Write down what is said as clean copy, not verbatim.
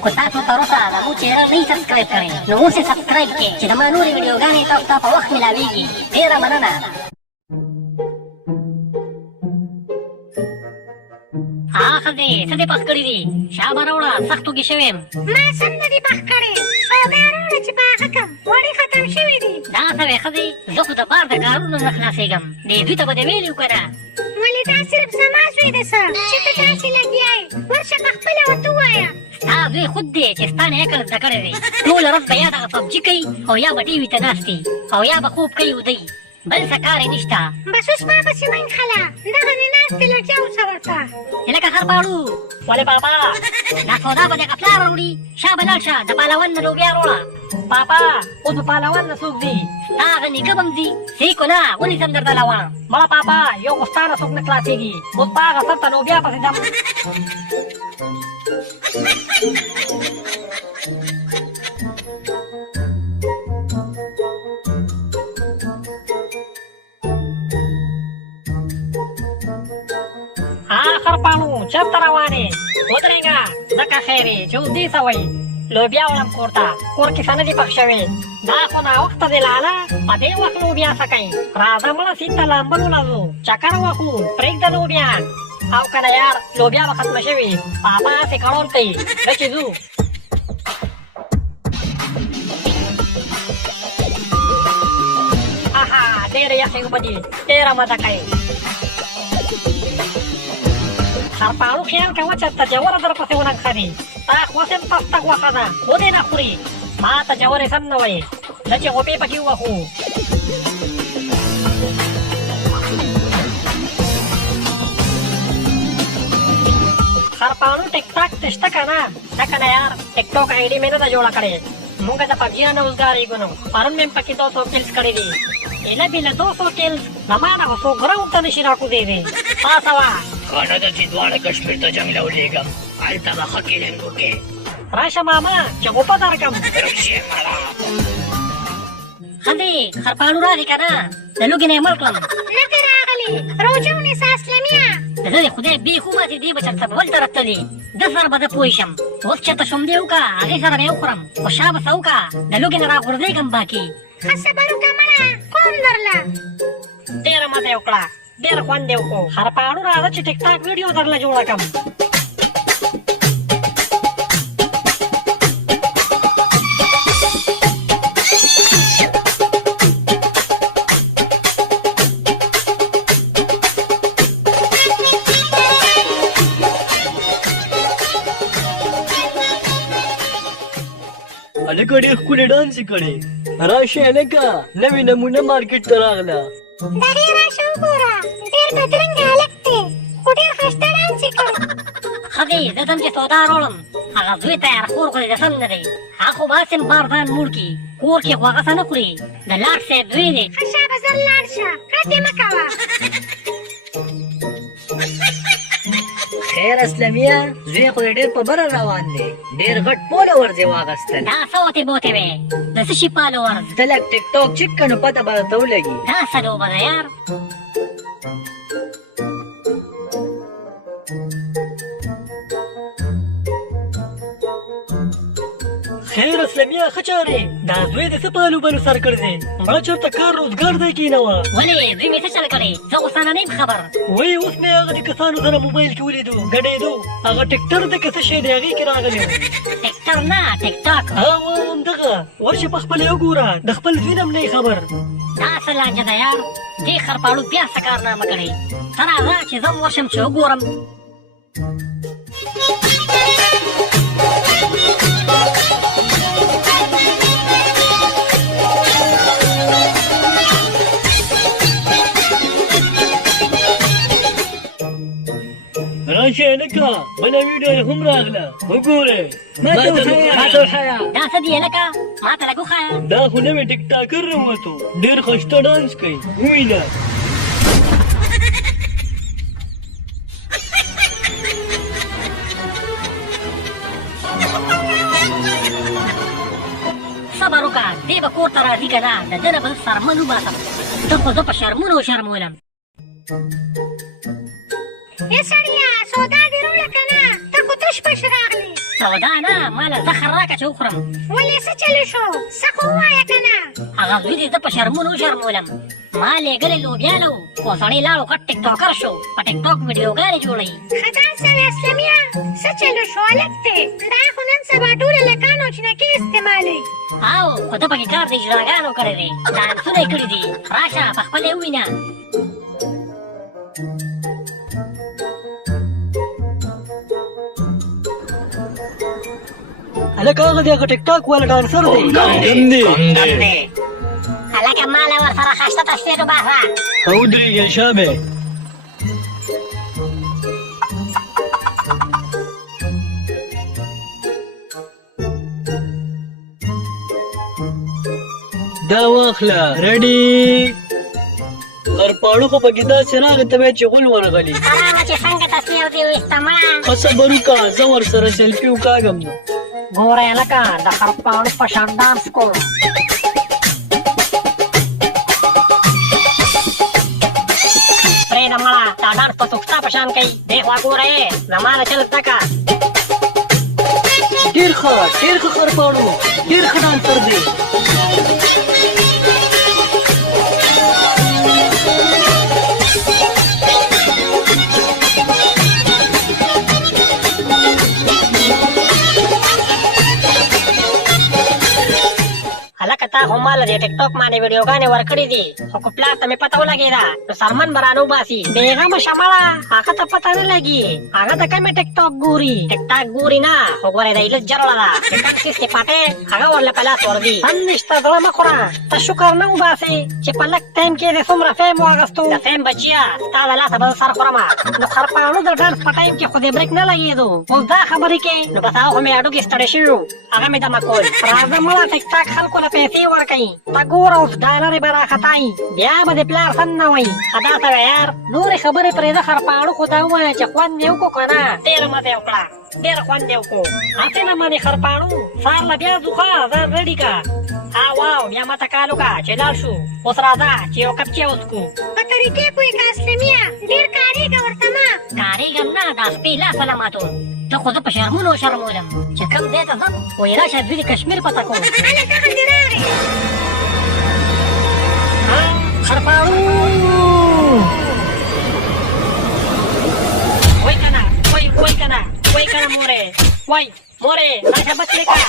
خو تاسو تر اوسه زموږ چینل نه سبسکرایب کړی نو اوس یې سبسکرایب کړئ چې زما نورې ویډیوګانې تاسو ته په وخت میلاویږي. ډېره مننه. ښځې څه دې پخ کړي دي؟ شابه راوړه، سخت وږې شوی یم. ما سم نه دي پخ کړی، سودا راوړه چې په هغه کم وړې ختم شوي دي. دا څه وې ښځې، زه خو د بار د کارونو نه خلاصېږم. دې دوی ته به دې ویلي و که نه؟ ولې دا صرف زما زوی دی څه چې ته داسې لګیا یې؟ ورشه پخپله ورته ووایه. ستا زوی خود دی چې ستا نه عقل زده کړی دی. ټوله ورځ به یا دغه پبجي کوي او یا به ټي وي ته ناست وي او یا به خوب کوي ودی، بل څه کار یې نشته. بس اوس ما پسې مه انخله، دغه مې ناستې لګیا اوسه ورته. لکه خرپاړو. ولې بابا دا سودا به دې غفلار راوړي. شابه لاړ شه، د پهلوان نه لوبیا راوړه. پاپا اوس په پهلوان نه څوک ځي؟ ستا هغه نیکه به هم ځي. سیکو نه ونیسم درته لوان. مړه پاپا یو خو ستا نه څوک نه خلاصېږي. اوس په هغه سر ته لوبیا پسې ځم. خرپاڼو چېرته روانې؟ ودرېږه ځکه خیر یې چې اوس دې څه وایي. لوبیا وړم کور ته، کور کې څه نه دي پخ شوې. دا خو ناوخته دی لاله، په دې وخت لوبیا څه کوي؟ راځه مړه سیند ته لامبل ولاځو، چکر وخو، پرېږده لوبیا. او که نه یار لوبیا به ختمه شوې، پاپا هسې کړول کوي. ښه چې ځو. آها ډېرې یخې اوبه دي، ډېره مزه کوي. خرپاړو خیال کوه چېرته جوره درپسې وننښلي. تا خوښ یم پسته غوښه ده، خو دې نه خوري. ما ته جورې سم نه وایي، زه چې غوپې پکې ووهو. خرپاړو ټیک ټاک ته شته که نه؟ ده که نه یار ټیک ټاک آی ډي مې نه ده جوړه کړې. مونږ د پبجي نه اوزګارېږو نو. پرون مې پکې 200 کیلز کړي دي. ایله بېله 200 کیلز زما نه خو څوک ګراوند ته نشي راکوزېدی. پاسه وه ښه نه ده چې دواړه کشمیر ته جنګ له ولېږم، هلته به ښه کیلینګ وکړې. راشه ماما چې غوپه درکړم. راشې مړه. ښځې خرپاړو راغې که نه؟ د لوږې نه یې مړ کړم. نه دې راغلې، روژه ونیسه اسلمیه. زه د خدای بېخ وباسې دې به چېرته بل طرف ته دي. ده سره به زه پوه شم. اوس چېرته شومدې وکړه، هغې سره به یې وخورم، خو شا به څه وکړه، د لوږې نه راغورځېږم باقي. ښه صبر وکړه مړه، کوم درله. ډېره مزه یې وکړه، ډېر خوند یې وکړو. خرپاړو راځه چې ټیک ټاک ویډیو درله جوړه کړم. هلکه ډېر ښکلې ډانس یې کړی. راشه هلکه نوې نمونه مارکېټ ته راغله. دغې راشه وګوره، ډېر بدرنګه هلک دی خو ډېر ښایسته ډانس یې کړی. ښځې زه ځم چې سودا راوړم. هغه زوی تیار خور خو دې د سم نه دی. هغه خو به هسې بار ځان موړ کړي، کور کې خو هغه څه نه خوري. د لاټ صاحب زوی دی. ښه شابه زر لاړ شه، غټې مه کوه. خیر اسلمیه زوی خو یې ډېر په بره روان دی، ډېر غټ پوله ورځ یې واغستل. دا څه وتې بوتې وې، د څه شي پالو ورځ؟ ته لږ ټیک ټاک چک کړه نو پته به درته ولګي. دا څه لوبه ده یار؟ خیر اسلمیه ښه چارې. دا زوی دې څه په الو بلو سر کړی دی؟ مړه چېرته کار روزګار دی کېنوه. ولې زوی مې څه چل کړی؟ زه اوس نه یم خبر. وایي اوس مې هغه د کسانو سره موبایل کې ولیدو، ګډېدو. هغه ټکټر دی که څه شی دی هغې کې راغلی و. ټکټر نه ټیک ټاک. همدغه. ورشې پخپله یې وګوره، د خپل زوی نه هم نه یې خبر. دا څه لانجه ده یار؟ دې خرپاړو بیا څه کارنامه کړې؟ ته راځه چې زه هم ورشم چې وګورم. راشه هلکه بله ویډیو یې هم راغله، وګورئ. ما ته وښیه. دا څه دي هلکه؟ ما ته لږ وښایه. دا خو نوی ټیک ټاکر راووتو، ډېر ښایسته ډانس کوي، ووینه. صبر وکړه، دې به کور ته راځي که نه؟ د ده نه به زه سرمن وباسم. ته خو زه په شرمونو شرمولم. ای سړیه سودا دې راوړه که نه؟ ته خو تش پش راغلی سودا نه ماله زخر راکه چې وخورم. ولې څه چلی شو څه خو ووایه که نه هغه زوی دې زه په شرمونو شرمولم. ما لېږلې لوبیاله وو خو سړی لاړو غټ ټیک ټاکر شو په ټیک ټاک ویډیوګانې جوړوي. ښه ځان سوې اسلميه څه چلو شو هلک دی دا خو نن سبا ټول هلکان او جینکې استعمالوي. او خو ده پکې کار د اجراګانو کړی دی ډانسونه یې کړي دي. راشه په خپله یې ووینه. هلکه هغه دی هغه ټیک ټاک والا ډانسر دی. کم دی هلکه ماله ورسره ښایسته تصویر وباسه. ښه ودرېږه شابه. دا واخله رډي. غرپاړو خو پکې داسې راغی ته باید چې غول ورغلي. هغه چې څنګه تصویر دې ویستمه. ښه صبر وکړه زه ورسره سیلفي وکاږم نو. ګوره هلکه د خرپاڼو په شان ډانس کوم. پرېږده مړه دا ډانس په سوکستا په شان کوي. دې خوا ګوره یې زما له چل زده کړه. ډېر ښه خرپاړو ډېر ښه ډانسر دی. هلکه تا خو ما له دې ټیک ټاک باندې ویډیوګانې ورکړې دي خو که پلار ته مې پته ولګېده نو سرمن به رانه وباسي. بېغمه شه مړه هغه ته پته نه لګي هغه د کومې ټیک ټاک ګوري. ټیک ټاک ګوري نه خو ګورې د علت جرړه ده چې کوم څیز کې پټې هغه ورله په لاس ورځي. هم نشته زړه مه خوره ته شکر نه وباسې چې په لږ ټایم کې دې څومره فیم واغستو. د فیم بچیه ستا د لاسه به زه سر خورمه. نو خرپاڼو د ډانس په ټایم کې خو دې بریک نه لګېدو. اوس دا خبرې کې نو بس هغه خو مې هډوکې ستړی شوي وو هغه مې دمه کول. راځه مړه ټیک ټاک خلکو له پیسې ورکوي. ته ګوره اوس ډالرې به راختایي بیا به دې پلار سم نه وایي. ښه داسې وه یار نورې خبرې پرېږده خرپاڼو خو دا ووایه چې خوند دې وکړو که نه. ډېره مزه یې وکړه ډېر خوند یې وکړو. هسې نه منې خرپاڼو سهار له بیا ځو ښه ځان رډي که. واو بیا ماته کال وکړه چې لاړ شو. اوس راځه چې یو کپ چای وڅښو. په طریقې پوه که اسلميه ډېر کارېږه ورته مه. کارېږم نه دا سپی لاس له ماتو. ته خو زه په شرمونو شرمولم چې کوم ځای ته ځم وایي راشه دوی د کشمیر پته کوم. هلک هغه دې راغی. خرپاڼو وای کنه وای کنه مورې وای مورې راشه بچ لیکه